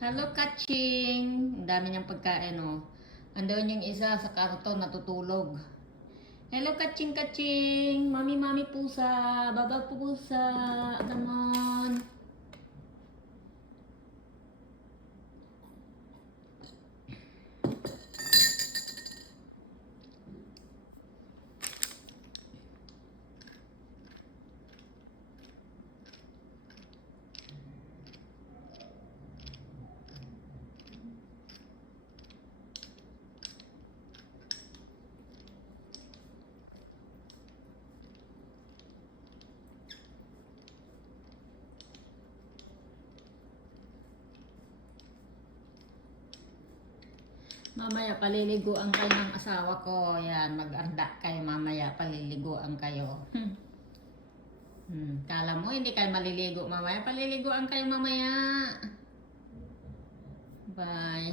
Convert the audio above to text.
Hello, Kaching! Ang dami niyang pagkain, oh. Andun yung isa sa karton natutulog. Hello, Kaching, Kaching! Mami, mami, pusa! Babag po, pusa! Come on! Mamaya paliliguan kayo ng asawa ko. Yan, mag-arda kayo mamaya. Paliliguan kayo. Hmm. Hmm. Kala mo hindi kayo maliligo mamaya. Paliliguan kayo mamaya. Bye.